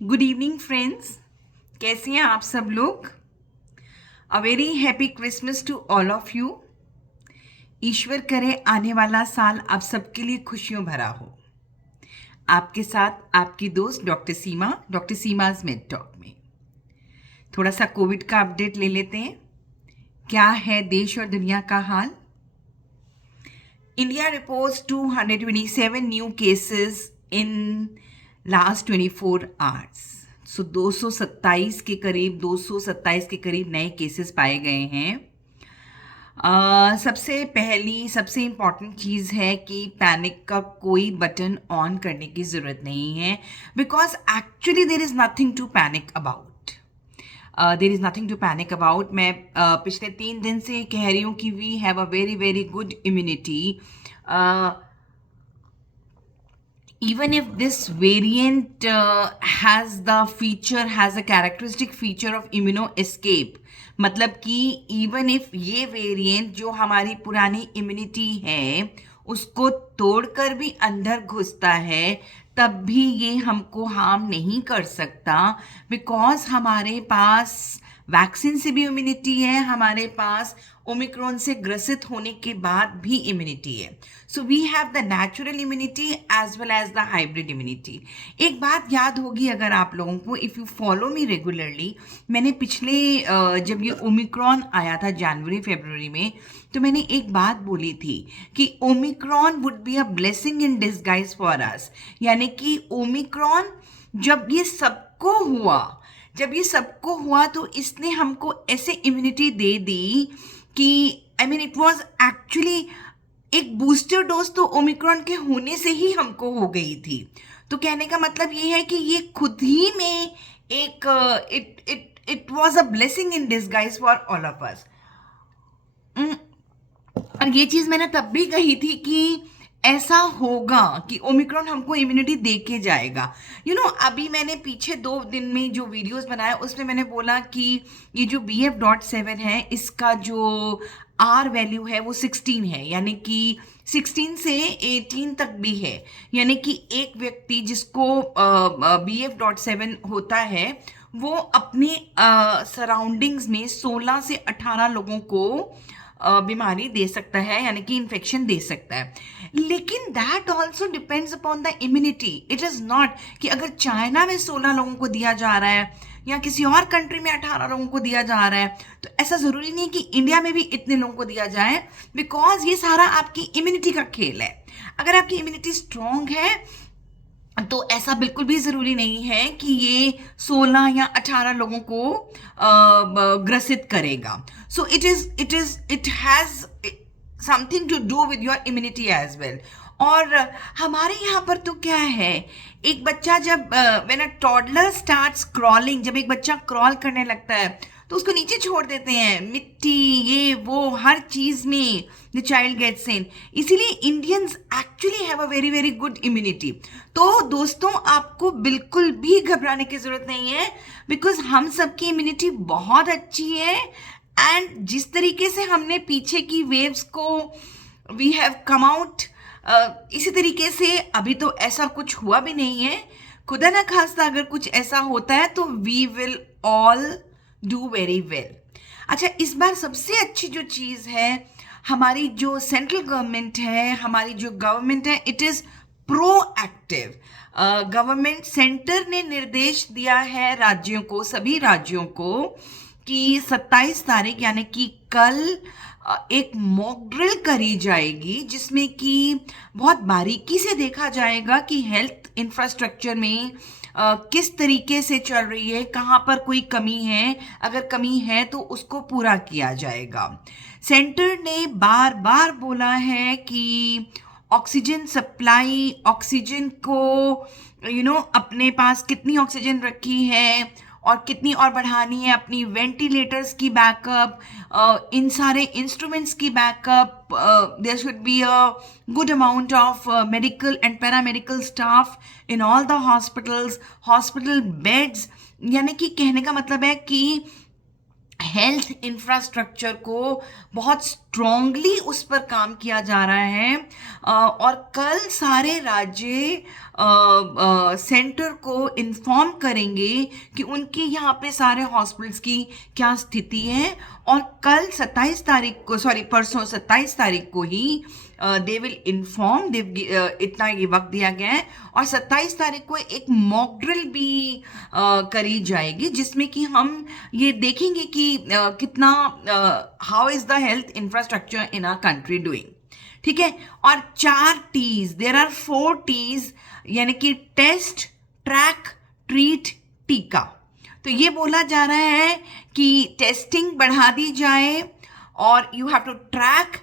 Good evening friends, कैसे हैं आप सब लोग। A very happy Christmas to all of you. ईश्वर करे आने वाला साल आप सबके लिए खुशियों भरा हो। आपके साथ आपकी दोस्त डॉक्टर सीमाज मेड टॉक में थोड़ा सा कोविड का अपडेट ले लेते हैं। क्या है देश और दुनिया का हाल। India reports 227 new cases in last 24 hours. So 227 के करीब नए केसेस पाए गए हैं। सबसे इम्पॉर्टेंट चीज़ है कि पैनिक का कोई बटन ऑन करने की ज़रूरत नहीं है, because actually there is nothing to panic about. मैं पिछले 3 दिन से कह रही हूँ कि we have a very very good immunity. Even if this variant has a characteristic feature of immuno escape, मतलब कि इवन इफ ये वेरिएंट जो हमारी पुरानी इम्यूनिटी है उसको तोड़कर भी अंदर घुसता है, तब भी ये हमको हार्म नहीं कर सकता, बिकॉज हमारे पास वैक्सीन से भी इम्यूनिटी है, हमारे पास ओमिक्रॉन से ग्रसित होने के बाद भी इम्यूनिटी है। So we have the natural immunity as well as the hybrid immunity. एक बात याद होगी अगर आप लोगों को, if you follow me regularly, मैंने पिछले जब ये ओमिक्रॉन आया था जनवरी फरवरी में, तो मैंने एक बात बोली थी कि Omicron would be a blessing in disguise for us. यानी कि ओमिक्रॉन जब ये सबको हुआ तो इसने हमको ऐसे इम्यूनिटी दे दी कि इट वॉज एक्चुअली एक बूस्टर डोज तो ओमिक्रॉन के होने से ही हमको हो गई थी। तो कहने का मतलब ये है कि ये खुद ही में एक it was a blessing in disguise for all of us. और ये चीज़ मैंने तब भी कही थी कि ऐसा होगा कि ओमिक्रॉन हमको इम्यूनिटी दे के जाएगा। अभी मैंने पीछे 2 दिन में जो वीडियोस बनाया उसमें मैंने बोला कि ये जो BF.7 है इसका जो R वैल्यू है वो 16 है, यानी कि 16 से 18 तक भी है। यानी कि एक व्यक्ति जिसको BF.7 होता है वो अपने सराउंडिंग्स में 16 से 18 लोगों को बीमारी दे सकता है, यानी कि इन्फेक्शन दे सकता है। लेकिन that also depends upon the immunity. It is not कि अगर चाइना में 16 लोगों को दिया जा रहा है या किसी और कंट्री में 18 लोगों को दिया जा रहा है, तो ऐसा ज़रूरी नहीं कि इंडिया में भी इतने लोगों को दिया जाए, बिकॉज ये सारा आपकी इम्यूनिटी का खेल है। अगर आपकी इम्यूनिटी स्ट्रांग है तो ऐसा बिल्कुल भी ज़रूरी नहीं है कि ये 16 या 18 लोगों को ग्रसित करेगा। So it has something to do with your immunity as well. और हमारे यहाँ पर तो क्या है, एक बच्चा जब when a toddler starts crawling, जब एक बच्चा क्रॉल करने लगता है तो उसको नीचे छोड़ देते हैं, मिट्टी ये वो हर चीज़ में द चाइल्ड गेट्स इन। इसीलिए Indians actually have a very very good immunity. तो दोस्तों आपको बिल्कुल भी घबराने की ज़रूरत नहीं है, बिकॉज हम सबकी इम्यूनिटी बहुत अच्छी है। एंड जिस तरीके से हमने पीछे की वेव्स को वी हैव कम आउट, इसी तरीके से अभी तो ऐसा कुछ हुआ भी नहीं है। खुदा ना खास्ता अगर कुछ ऐसा होता है तो we will all do very well. अच्छा, इस बार सबसे अच्छी जो चीज़ है, हमारी जो सेंट्रल गवर्नमेंट है, हमारी जो गवर्नमेंट है, it is proactive. Government centre ने निर्देश दिया है राज्यों को, सभी राज्यों को, कि 27 तारीख यानी कि कल एक मॉक ड्रिल करी जाएगी, जिसमें कि बहुत बारीकी से देखा जाएगा कि हेल्थ इंफ्रास्ट्रक्चर में किस तरीके से चल रही है, कहाँ पर कोई कमी है, अगर कमी है तो उसको पूरा किया जाएगा। सेंटर ने बार बार बोला है कि ऑक्सीजन सप्लाई, ऑक्सीजन को अपने पास कितनी ऑक्सीजन रखी है और कितनी और बढ़ानी है, अपनी वेंटिलेटर्स की बैकअप, इन सारे इंस्ट्रूमेंट्स की backup. There should be a good amount of medical and paramedical staff in all the hospitals, hospital beds. यानी कि कहने का मतलब है कि हेल्थ इंफ्रास्ट्रक्चर को बहुत स्ट्रांगली उस पर काम किया जा रहा है। और कल सारे राज्य सेंटर को इन्फॉर्म करेंगे कि उनके यहाँ पे सारे हॉस्पिटल्स की क्या स्थिति है। और कल 27 तारीख को, सॉरी परसों 27 तारीख को ही दे विल इन्फॉर्म, इतना ये वक्त दिया गया है। और 27 तारीख को एक मॉक ड्रिल भी करी जाएगी, जिसमें कि हम ये देखेंगे कि कितना how is the health infrastructure in our country doing. ठीक है। और 4 टीज, देयर आर 4 टीज, यानी कि टेस्ट, ट्रैक, ट्रीट, टीका। तो ये बोला जा रहा है कि टेस्टिंग बढ़ा दी जाए, और you have to track,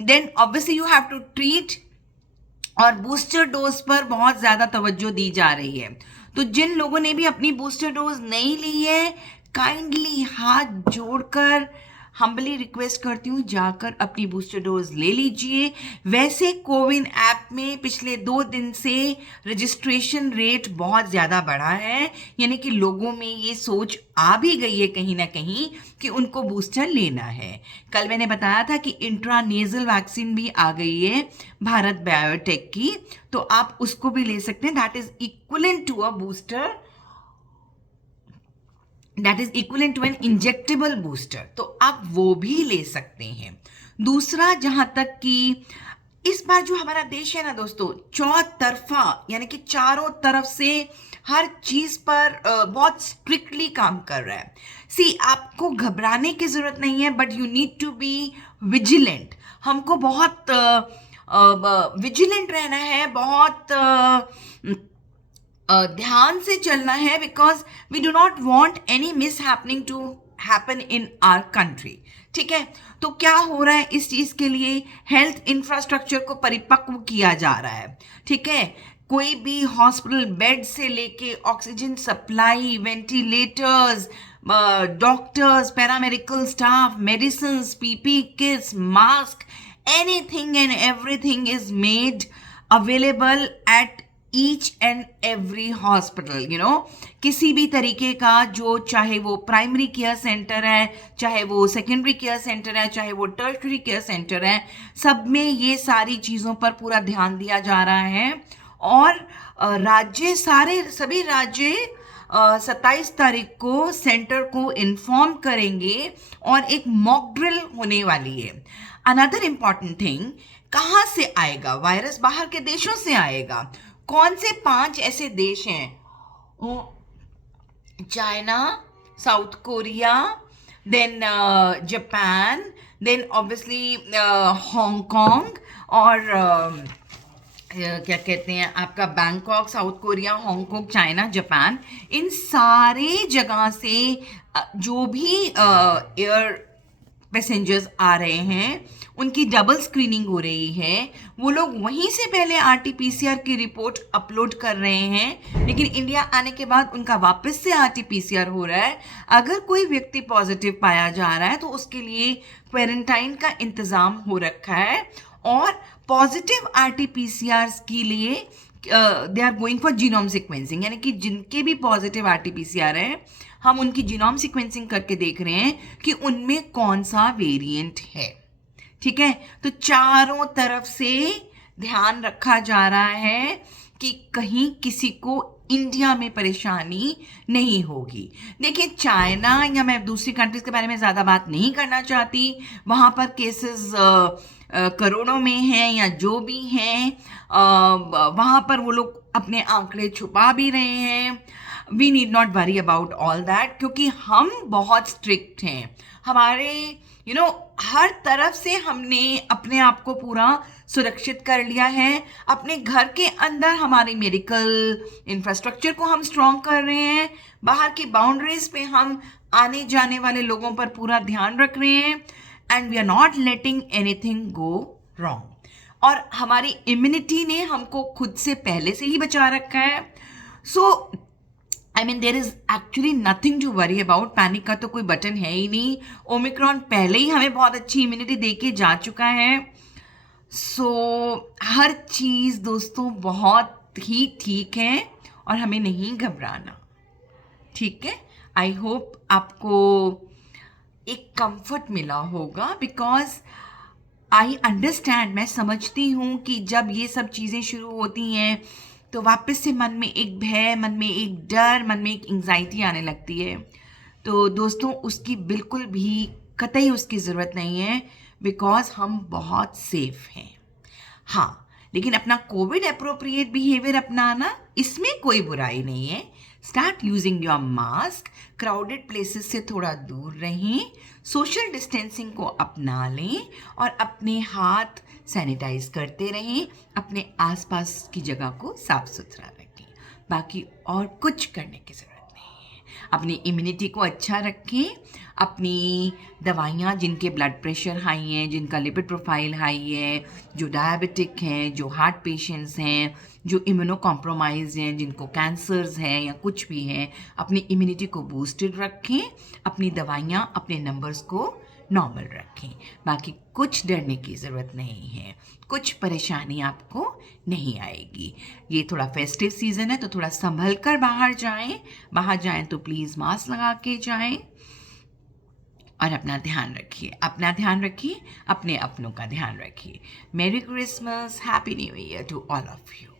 then obviously you have to treat, और बूस्टर डोज पर बहुत ज़्यादा तवज्जो दी जा रही है। तो जिन लोगों ने भी अपनी बूस्टर डोज नहीं ली है, काइंडली हाथ जोड़कर हम्बली रिक्वेस्ट करती हूँ, जाकर अपनी बूस्टर डोज ले लीजिए। वैसे कोविन ऐप में पिछले 2 दिन से रजिस्ट्रेशन रेट बहुत ज़्यादा बढ़ा है, यानी कि लोगों में ये सोच आ भी गई है कहीं ना कहीं कि उनको बूस्टर लेना है। कल मैंने बताया था कि इंट्रानेजल वैक्सीन भी आ गई है भारत बायोटेक की, तो आप उसको भी ले सकते हैं। That is equivalent to a booster, that is equivalent to an injectable booster, तो आप वो भी ले सकते हैं। दूसरा, जहां तक कि इस बार जो हमारा देश है ना दोस्तों, चौतरफा, यानी कि चारों तरफ से हर चीज पर बहुत स्ट्रिक्टली काम कर रहा है। सी, आपको घबराने की जरूरत नहीं है, but you need to be vigilant. हमको बहुत विजिलेंट रहना है, बहुत ध्यान से चलना है, because we do not want any mishappening to happen in our country. ठीक है। तो क्या हो रहा है, इस चीज के लिए हेल्थ इंफ्रास्ट्रक्चर को परिपक्व किया जा रहा है। ठीक है। कोई भी हॉस्पिटल बेड से लेके oxygen supply, ventilators, doctors, paramedical staff, medicine, PP kits, mask, anything and everything is made available at each and every hospital. किसी भी तरीके का, जो चाहे वो प्राइमरी केयर सेंटर है, चाहे वो सेकेंडरी केयर सेंटर है, चाहे वो टर्शरी केयर सेंटर है, सब में ये सारी चीज़ों पर पूरा ध्यान दिया जा रहा है। और सभी राज्य 27 तारीख को सेंटर को इन्फॉर्म करेंगे और एक मॉक ड्रिल होने वाली है। अनदर इम्पॉर्टेंट थिंग, कहाँ से आएगा वायरस? बाहर के देशों से आएगा। कौन से 5 ऐसे देश हैं? China, South Korea, then Japan, then obviously Hong Kong, और क्या कहते हैं आपका Bangkok, South Korea, Hong Kong, China, Japan. इन सारे जगह से जो भी एयर पैसेंजर्स आ रहे हैं, उनकी डबल स्क्रीनिंग हो रही है। वो लोग वहीं से पहले आरटीपीसीआर की रिपोर्ट अपलोड कर रहे हैं, लेकिन इंडिया आने के बाद उनका वापस से आरटीपीसीआर हो रहा है। अगर कोई व्यक्ति पॉजिटिव पाया जा रहा है तो उसके लिए क्वारंटाइन का इंतज़ाम हो रखा है। और पॉजिटिव आरटीपीसीआर के लिए they are going for genome sequencing, यानी कि जिनके भी पॉजिटिव आरटीपीसीआर है, हम उनकी जीनोम सिक्वेंसिंग करके देख रहे हैं कि उनमें कौन सा वेरिएंट है। ठीक है। तो चारों तरफ से ध्यान रखा जा रहा है कि कहीं किसी को इंडिया में परेशानी नहीं होगी। देखिए, चाइना या मैं दूसरी कंट्रीज के बारे में ज़्यादा बात नहीं करना चाहती, वहाँ पर केसेस करोड़ों में हैं या जो भी हैं, वहाँ पर वो लोग अपने आंकड़े छुपा भी रहे हैं। We need not worry about all that, क्योंकि हम बहुत स्ट्रिक्ट हैं। हमारे हर तरफ से हमने अपने आप को पूरा सुरक्षित कर लिया है। अपने घर के अंदर हमारे मेडिकल इंफ्रास्ट्रक्चर को हम स्ट्रॉन्ग कर रहे हैं। बाहर की बाउंड्रीज पे हम आने जाने वाले लोगों पर पूरा ध्यान रख रहे हैं, and we are not letting anything go wrong. और हमारी इम्यूनिटी ने हमको खुद से पहले से ही बचा रखा है। So there is actually nothing to worry about. Panic का तो कोई बटन है ही नहीं। ओमिक्रॉन पहले ही हमें बहुत अच्छी इम्यूनिटी दे के जा चुका है। सो हर चीज़ दोस्तों बहुत ही ठीक है और हमें नहीं घबराना। ठीक है। आई होप आपको एक कंफर्ट मिला होगा, बिकॉज आई अंडरस्टैंड, मैं समझती हूँ कि जब ये सब चीज़ें शुरू होती हैं तो वापस से मन में एक भय, मन में एक डर, मन में एक एंग्जाइटी आने लगती है। तो दोस्तों, उसकी बिल्कुल भी कतई उसकी ज़रूरत नहीं है, बिकॉज हम बहुत सेफ हैं। हाँ, लेकिन अपना कोविड अप्रोप्रिएट बिहेवियर अपनाना, इसमें कोई बुराई नहीं है। Start using your mask, crowded places से थोड़ा दूर रहें, सोशल डिस्टेंसिंग को अपना लें और अपने हाथ सैनिटाइज करते रहें, अपने आसपास की जगह को साफ सुथरा रखें। बाकी और कुछ करने की ज़रूरत नहीं है। अपनी इम्यूनिटी को अच्छा रखें, अपनी दवाइयाँ, जिनके ब्लड प्रेशर हाई है, जिनका लिपिड प्रोफाइल हाई है, जो डायबिटिक हैं, जो हार्ट पेशेंट्स हैं, जो इम्यूनो कॉम्प्रोमाइज़ हैं, जिनको कैंसर्स हैं या कुछ भी हैं, अपनी इम्यूनिटी को बूस्टेड रखें, अपनी दवाइयाँ, अपने नंबर्स को नॉर्मल रखें। बाकी कुछ डरने की ज़रूरत नहीं है, कुछ परेशानी आपको नहीं आएगी। ये थोड़ा फेस्टिव सीज़न है तो थोड़ा संभल कर बाहर जाएं तो प्लीज़ मास्क लगा के जाएं और अपना ध्यान रखिए, अपने अपनों का ध्यान रखिए। Merry Christmas, happy new year to all of you.